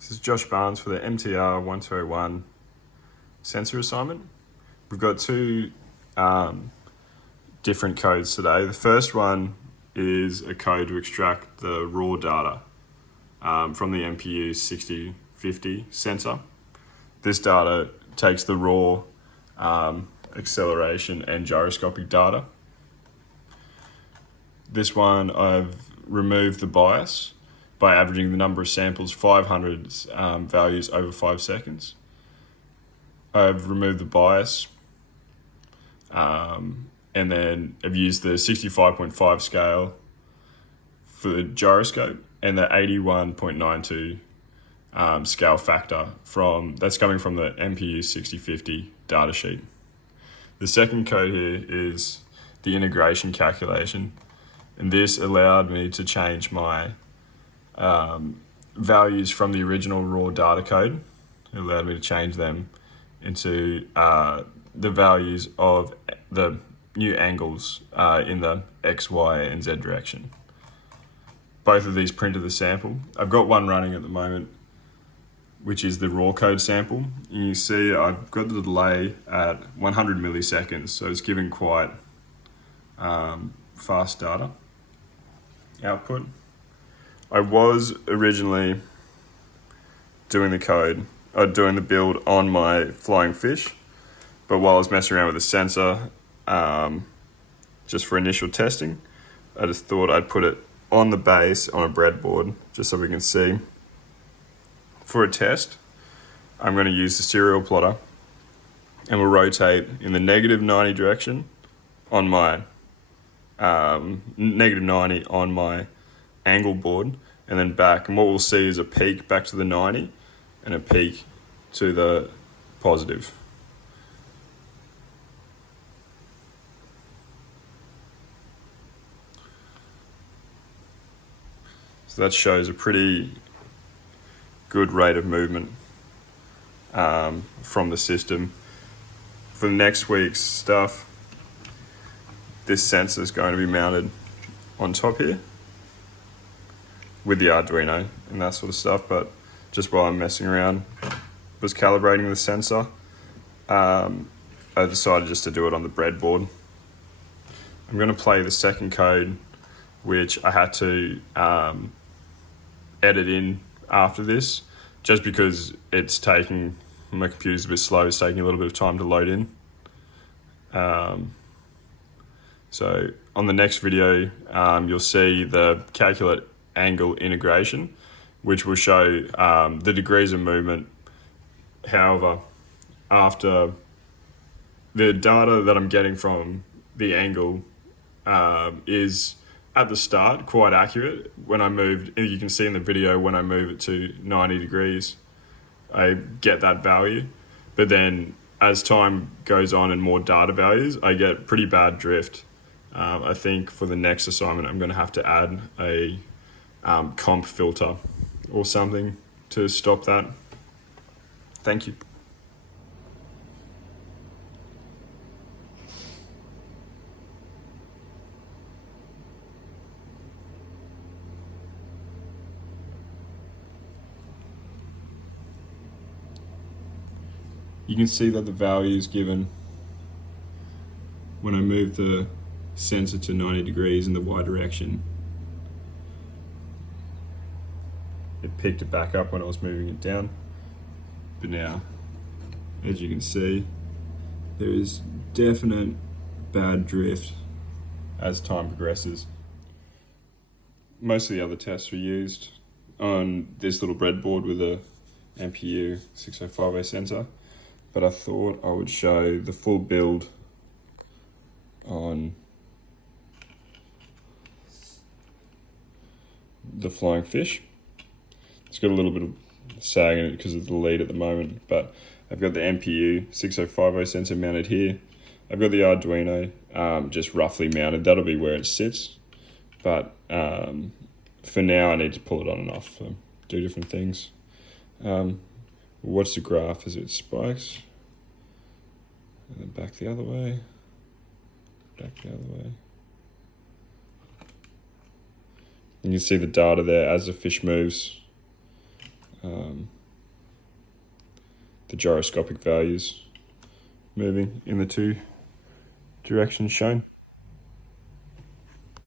This is Josh Barnes for the MTR1201 sensor assignment. We've got two different codes today. The first one is a code to extract the raw data from the MPU6050 sensor. This data takes the raw acceleration and gyroscopic data. This one I've removed the bias by averaging the number of samples 500 values over 5 seconds. I've removed the bias and then I've used the 65.5 scale for the gyroscope and the 81.92 scale factor that's coming from the MPU6050 datasheet. The second code here is the integration calculation, and this allowed me to change my values from the original raw data code. It allowed me to change them into the values of the new angles in the X, Y, and Z direction. Both of these printed the sample. I've got one running at the moment, which is the raw code sample. And you see I've got the delay at 100 milliseconds, so it's giving quite fast data output. I was originally doing the build on my flying fish, but while I was messing around with the sensor, just for initial testing, I just thought I'd put it on the base on a breadboard, just so we can see. For a test, I'm going to use the serial plotter, and we'll rotate in the -90 direction on my -90 on my angle board, and then back, and what we'll see is a peak back to the 90 and a peak to the positive. So that shows a pretty good rate of movement from the system. For next week's stuff, this sensor is going to be mounted on top here with the Arduino and that sort of stuff, but just while I'm messing around, was calibrating the sensor, I decided just to do it on the breadboard. I'm going to play the second code, which I had to edit in after this, just because my computer's a bit slow, it's taking a little bit of time to load in. So on the next video, you'll see the calculate angle integration, which will show the degrees of movement. However, after the data that I'm getting from the angle is at the start quite accurate. When I moved, you can see in the video, when I move it to 90 degrees, I get that value. But then as time goes on and more data values, I get pretty bad drift. I think for the next assignment, I'm going to have to add a comp filter or something to stop that. Thank you. You can see that the value is given when I move the sensor to 90 degrees in the Y direction. It picked it back up when I was moving it down. But now, as you can see, there is definite bad drift as time progresses. Most of the other tests were used on this little breadboard with a MPU6050 sensor, but I thought I would show the full build on the flying fish. It's got a little bit of sag in it because of the lead at the moment, but I've got the MPU6050 sensor mounted here. I've got the Arduino just roughly mounted. That'll be where it sits, but for now I need to pull it on and off to do different things. Watch the graph as it spikes, and then back the other way, back the other way. You can see the data there as the fish moves. the gyroscopic values moving in the two directions shown.